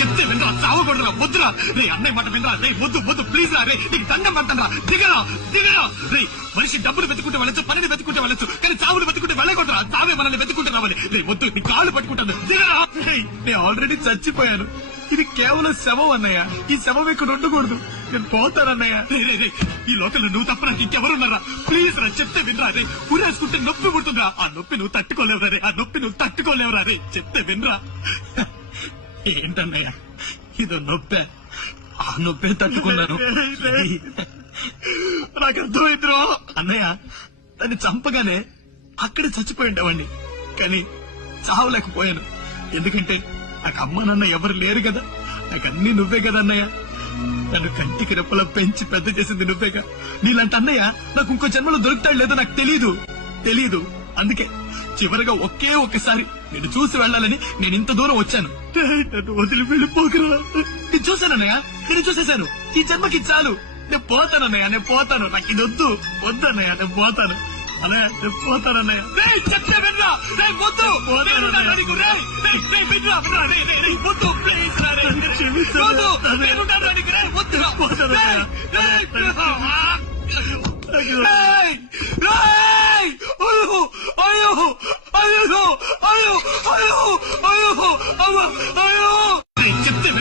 చెప్తే వినరా చావకూడదురా వద్దురా రే అన్నయ్య మాట వినరా రే వద్దు ప్లీజ్ రా రే నీకు దండం పెడతాను దిగరా రే మనిషి డబ్బులు వెతుకుంటే వెళ్ళచ్చు పనిని వెతుకుంటే వెళ్ళచ్చు కానీ చావులు వెతుకుంటే వెళ్ళకూడదురా చావే మనల్ని వెతుకుంటే రావాలి రే వద్దు నీ కాళ్ళు పట్టుకుంటుంది దిగరా నేను ఆల్రెడీ చచ్చిపోయాను ఇది కేవలం శవం అన్నయ్య ఈ శవం ఇక్కడ ఉండకూడదు నేను పోతానన్నయ్య ఈ లోకల్లో నువ్వు తప్ప నాకు ఇంకెవరున్నారా ప్లీజ్ రా చెప్తే వినరా రే ఊరేసుకుంటే నొప్పి పుడుతుందా ఆ నొప్పి నువ్వు తట్టుకోలేవురా రే ఆ నొప్పి నువ్వు తట్టుకోలేవురా రే చెప్తే వినరా ఏంటన్నయ్య ఇదో నొప్పే ఆ నొప్పే తట్టుకున్నాను నాకు అర్థమైందిరో అన్నయ్య దాన్ని చంపగానే అక్కడే చచ్చిపోయింటావండి కానీ చావలేకపోయాను ఎందుకంటే నాకు అమ్మ నాన్న ఎవరు లేరు కదా నాకు అన్ని నువ్వే కదా అన్నయ్య నన్ను కంటికి రెప్పలా పెంచి పెద్ద చేసింది నువ్వేగా నీలాంటి అన్నయ్య నాకు ఇంకో జన్మలో దొరుకుతాడు లేదో నాకు తెలీదు అందుకే చివరిగా ఒకే ఒక్కసారి నేను చూసి వెళ్ళాలని నేను ఇంత దూరం వచ్చాను నన్ను వదిలి వెళ్ళిపోకరా నేను చూశానన్నయ్య నేను చూసేశాను ఈ జన్మకి చాలు నేను పోతానన్నయ్య నేను పోతాను నాకు ఇది వద్దన్నయ్య నేను పోతాను అలా నేను పోతానన్నయ్య చెప్తే వినరా వద్దు వద్దు ప్లీజ్